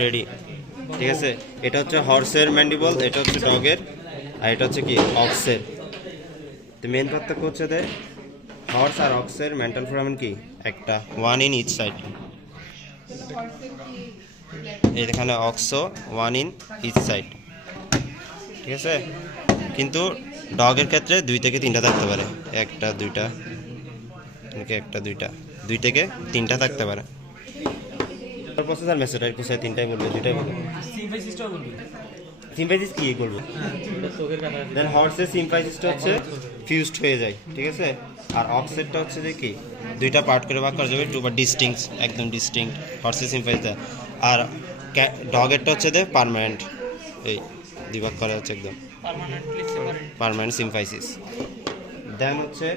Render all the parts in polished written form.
Ready, ঠিক আছে। এটা হচ্ছে হর্সের ম্যান্ডিবল, এটা হচ্ছে ডগের, আর এটা হচ্ছে কি অক্সের। তো মেন পার্থক্য হচ্ছে যে হর্স আর অক্সের মেন্টাল ফোরামেন কি একটা, ওয়ান ইন ইচ সাইড। এখানে অক্সো ওয়ান ইন ইচ সাইড, ঠিক আছে। কিন্তু ডগের ক্ষেত্রে 2 থেকে 3টা থাকতে পারে, একটা দুইটা, একটা দুইটা, 2 থেকে 3টা থাকতে পারে। প্রসেস আর মেসেজ কোথায় 3টাই বলবে, 2টাই বলবে। সিম্পাইসিস কি করবো, দেন হর্সের সিম্পাইসিসটা হচ্ছে ফিউজড হয়ে যায়, ঠিক আছে। আর অক্সেটটা হচ্ছে যে কি 2টা পার্ট করে ভাগ করা যাবে, 2 বা ডিস্টিংক্ট, একদম ডিস্টিংক্ট হর্সের সিম্পাইসিসটা। আর ডগেরটা হচ্ছে যে পার্মানেন্ট, এই 2 ভাগ করা হচ্ছে একদম পার্মানেন্ট সিম্পাইসিস। দেন হচ্ছে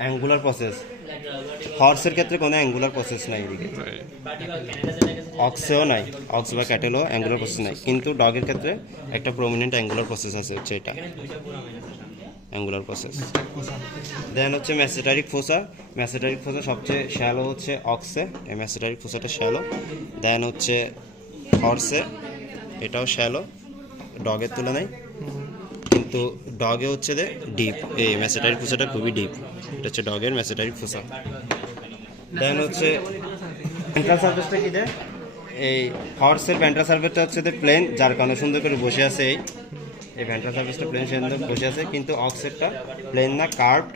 অ্যাঙ্গুলার প্রসেস। হর্সের ক্ষেত্রে কোনো অ্যাঙ্গুলার প্রসেস নাই, এদিকে অক্সেও নাই, অক্স বা ক্যাটেলও অ্যাঙ্গুলার প্রসেস নাই। কিন্তু ডগের ক্ষেত্রে একটা প্রমিনেন্ট অ্যাঙ্গুলার প্রসেস আছে, হচ্ছে এটা অ্যাঙ্গুলার প্রসেস। দেন হচ্ছে ম্যাসেটারিক ফোসা। ম্যাসেটারিক ফোসা সবচেয়ে শ্যালো হচ্ছে অক্সে, এই ম্যাসেটারিক ফোসাটা শ্যালো। দেন হচ্ছে হর্সে, এটাও শ্যালো ডগের তুলনায়, কিন্তু ডগে হচ্ছে যে ডিপ, এই ম্যাসেটারিক ফোসাটা খুবই ডিপ, এটা হচ্ছে ডগের ম্যাসেটারিক ফোসা। দেন হচ্ছে ভেন্ট্রাল সার্ফেসটা কি দেয়, এই হর্সের ভেন্ট্রাল সার্ফেসটা হচ্ছে যে প্লেন, যার কারণে সুন্দর করে বসে আছে, এই ভেন্ট্রাল সার্ফেসটা প্লেন সুন্দর বসে আছে। কিন্তু অক্সেরটা প্লেন না, কার্ভ,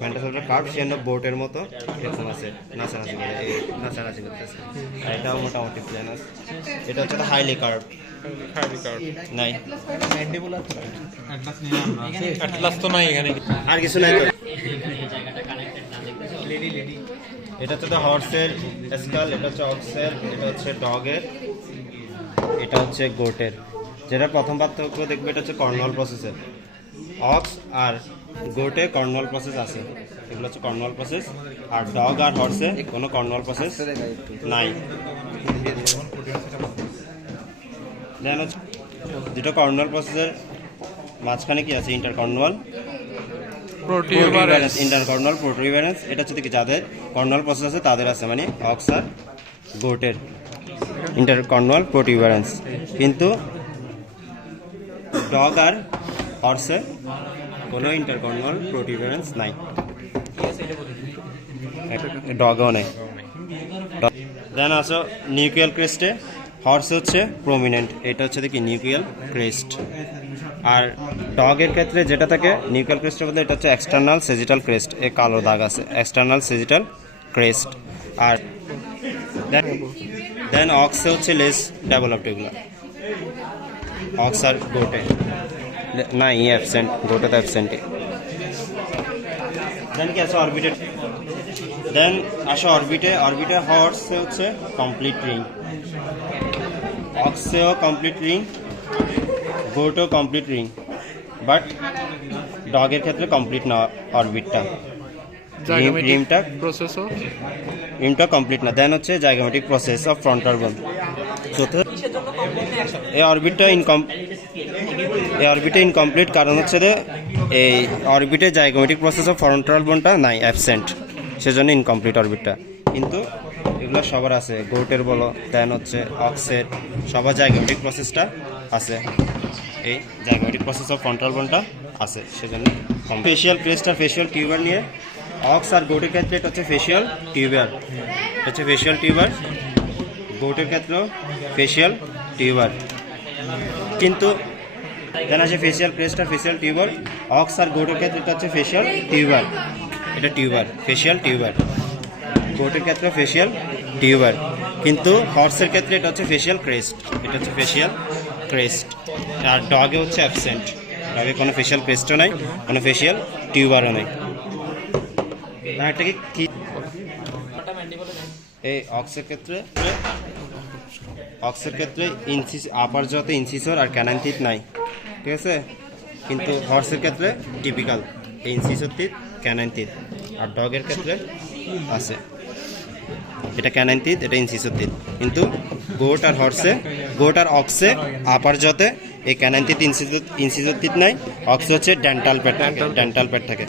ভেন্ট্রাল সার্ফেসটা কার্ভ, সেজন্য বোটের মতো এরকম আছে, নাচানাচি করে, এই নাচানাচি করতেছে। আর এটাও মোটামুটি প্লেন আছে, এটা হচ্ছে হাইলি কার্ভ নাই, আর কিছু নাই। এটা হচ্ছে তো হর্সের স্কাল, এটা হচ্ছে অক্সের, এটা হচ্ছে ডগের, এটা হচ্ছে গোটের। যেটা প্রথম পার্থক্য দেখবে, এটা হচ্ছে কর্নাল প্রসেসের। অক্স আর গোটে কর্নাল প্রসেস আছে, এগুলো হচ্ছে কর্নাল প্রসেস। আর ডগ আর হর্সে কোনো কর্নাল প্রসেস নাই। দেন হচ্ছে যেটা কর্নাল প্রসেসের মাঝখানে কি আছে, ইন্টারকর্নাল ইন্টারকর্নাল প্রোটুবেরেন্স। এটা হচ্ছে কি যাদের কর্নাল প্রসেস আছে তাদের আছে, মানে অক্স আর গোটের ইন্টারকর্নাল প্রোটুবেরেন্স। কিন্তু ডগ আর হর্সে কোনো ইন্টারকর্নাল প্রোটুবেরেন্স নাই, ডগও নেই। দেন আসো নিউক্লিয়াল ক্রেস্টে, হর্স হচ্ছে প্রমিনেন্ট, এটা হচ্ছে কি নিউক্লিয়াল ক্রেস্ট। আর ডগের ক্ষেত্রে যেটা থাকে নিউক্লিয়াল ক্রেস্টের মধ্যে, এটা হচ্ছে এক্সটার্নাল সেজিটাল ক্রেস্ট, এ কালো দাগ আছে, এক্সটার্নাল সেজিটাল ক্রেস্ট। আর দেন অক্সে হচ্ছে লেস ডেভেলপড, এগুলো অক্স আর গোটে না, ই অ্যাবসেন্ট, গোটে তো অ্যাবসেন্টই। দেন কি আছে অরবিটে, দেন আসো অরবিটে। অরবিটে হর্সে হচ্ছে কমপ্লিট রিং, অক্সেও কমপ্লিট রিং, গোটেও কমপ্লিট রিং, বাট ডগের ক্ষেত্রে কমপ্লিট না অরবিটটা, রিমটা কমপ্লিট না। দেন হচ্ছে জাইগোমেটিক প্রসেস অফ ফ্রন্টাল বোন। এই অরবিটটা ইনকমপ্লিট, কারণ হচ্ছে যে এই অরবিটে জাইগোমেটিক প্রসেস অফ ফ্রন্টাল বোনটা নাই, অ্যাবসেন্ট, সেজন্য ইনকমপ্লিট অরবিটটা। কিন্তু এগুলো সবার আছে, গোটের বলো, দেন হচ্ছে অক্সের, সবার জাইগোমেটিক প্রসেসটা আছে, এই জাইগোমেটিক প্রসেস অফ ফ্রন্টাল বোনটা আছে, সেজন্য ফেশিয়াল ক্রেস্ট আর ফেশিয়াল টিউবার নিয়ে অক্স আর গোটের ক্ষেত্রে এটা হচ্ছে ফেশিয়াল টিউবার, হচ্ছে ফেশিয়াল টিউবার, গোটের ক্ষেত্রেও ফেশিয়াল টিউবার। কিন্তু দেন আছে ফেশিয়াল ক্রেস্ট আর ফেশিয়াল টিউবার, অক্স আর গোটের ক্ষেত্রে এটা হচ্ছে ফেশিয়াল টিউবার, এটা টিউবার, ফেশিয়াল টিউবার, গোটের ক্ষেত্রে ফেশিয়াল টিউবার। কিন্তু হর্সের ক্ষেত্রে এটা হচ্ছে ফেশিয়াল ক্রেস্ট, এটা হচ্ছে ফেশিয়াল ক্রেস্ট। আর ডগে হচ্ছে অ্যাবসেন্ট, ডগে কোনো ফেশিয়াল ক্রেস্টও নাই, কোনো ফেশিয়াল টিউবারও নেই। একটা কি এই অক্সের ক্ষেত্রে আপার জতে ইনসিসর আর ক্যানাইন টিথ নাই, ঠিক আছে। কিন্তু হর্সের ক্ষেত্রে টিপিক্যাল এই ইনসিসর টিথ, ক্যানাইন টিথ। আর ডগের ক্ষেত্রে আছে এটা ক্যানাইন টিথ, এটা ইনসিসর টিথ। কিন্তু গোট আর অক্সে আপার জতে এই ক্যানাইন টিথ ইনসিসর টিথ নাই, অক্সে হচ্ছে ডেন্টাল প্যাড থাকে।